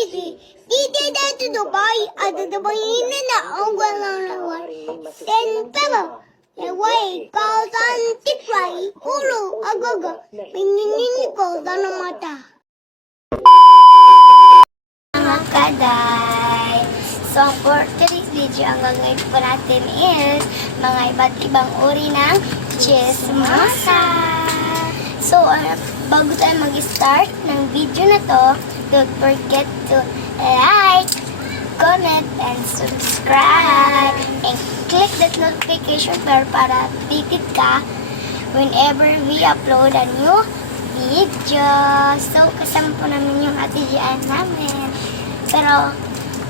easy. Dito dito Dubai. Ada Dubai ini na ang walang laway. Then pala. Laway. Kausan tipay. Ulo. Agaga. Pininin ko sa mata. Mga kaday. So, for today's video, ang gagawin po natin is mga iba't ibang uri ng chismosa. So, bago tayo mag-start ng video na to, don't forget to like, comment, and subscribe. And click that notification bell para updated ka whenever we upload a new video. So, kasama po namin yung ate Gian namin. Pero,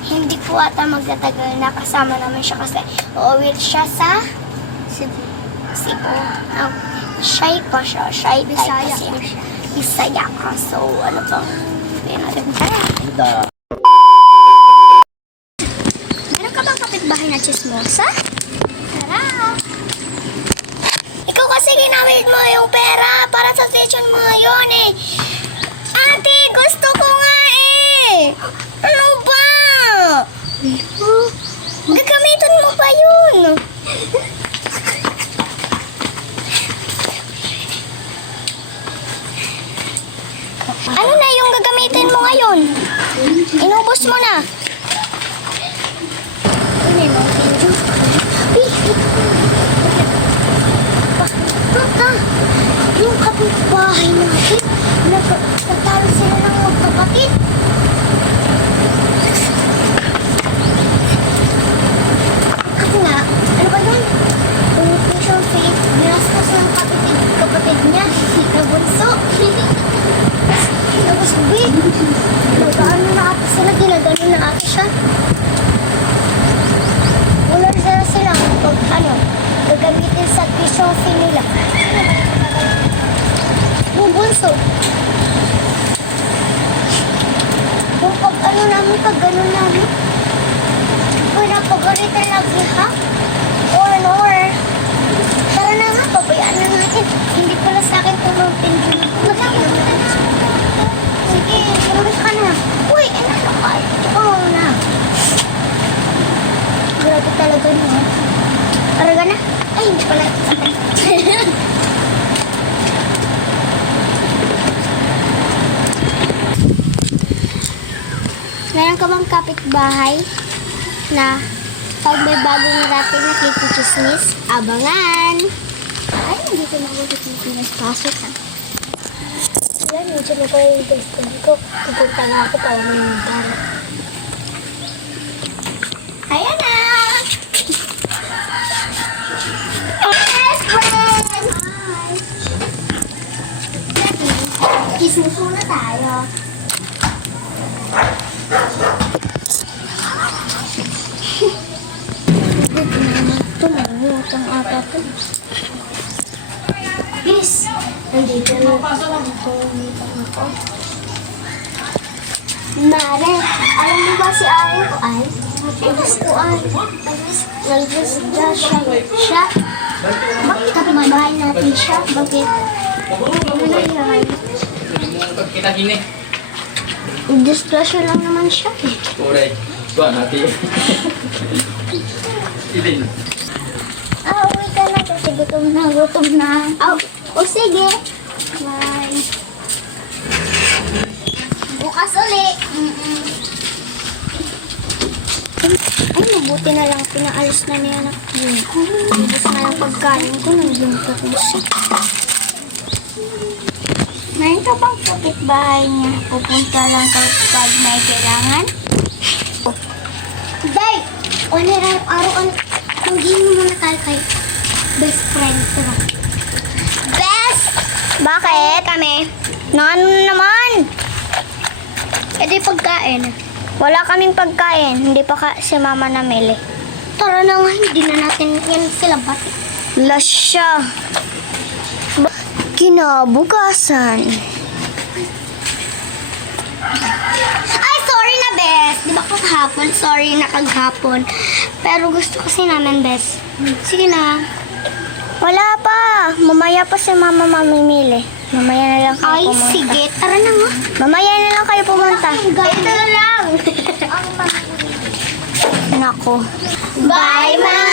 hindi po ata magtatagal na kasama namin siya kasi uuwi siya sa Cebu. Shy pa siya. Shy type kasi. Bisaya ka. So, ano pang natin? Meron ka bang kapitbahay na chismosa? Tara! Ikaw kasi ginamit mo yung pera para sa session mo yun eh. Ate, gusto ko nga eh. Ano ba? Gagamitin mo pa yun. Ano na yung gagamitin mo ngayon? Inubos mo na. Tata, yung kapitbahay natin, nagtatalo sila ng magkapatid. Kasi nga, ano ba yun? Yung tuition fee, binastos ng kapatid niya, na bunso. Tapos big, nag-ano na ata sila, ginagano na ata siya. Wala sila pag gagamitin sa tuition fee nila. Yung bunso. Yung pag-ano namin, pag-ano namin. Pinapagalitan lagi ha? Or. Tara na nga, pabayaan na natin. Hindi pala sa akin tumulpin dyan. Sige, lumabas ka na. Uy, ano ka? Ikaw na. Grabe talaga niyo. Tara na. Ay, hindi pala. Meron ka bang kapitbahay na pag may bagong rating na kikichismis, abangan! Ay, nandito na ako sa Pilipinas. Pasok ha. Yan, medyo na ko yung testing ko. Pupunta na ako para may nagdara. Ayan na! Best friend! Hi! Chismis muna tayo. Tumangutang ata ko. Yes! Nandito na ako. Mare, alam mo ba si Ayo ko ay? Nagustuhan. Nag-disga siya. Bakit kapitbahay natin siya? Bakit? Ano nangyari? Kita gini. Disgrasya lang naman siya eh. Uray. Tuan natin. Ilin. Uwi ka na kasi gutom na. O sige. Bye. Bukas uli. Ay, mabuti na lang. Pinaalis na niya anak ko. Bubus na lang pagkain ko. Naglungkot na siya. Mayroon ka bang kapitbahay niya? Pupunta lang kapag may kailangan? Day! Araw-araw hindi mo muna tayo kay best friend. Tara. Best! Bakit? Kami? Ano naman? E di pagkain. Wala kaming pagkain. Hindi pa si mama namili. Tara na nga. Hindi na natin yan sila bati. Lasya. Kinabukasan. Ay, sorry na, Bes. Di ba kahapon? Sorry na kaghapon. Pero gusto kasi namin, Bes. Sige na. Wala pa. Mamaya pa si mama mamimili. Mamaya na lang kayo Ay, pumunta. sige. Tara na nga. Mamaya na lang kayo pumunta. Ito na lang. Nako. Bye, mga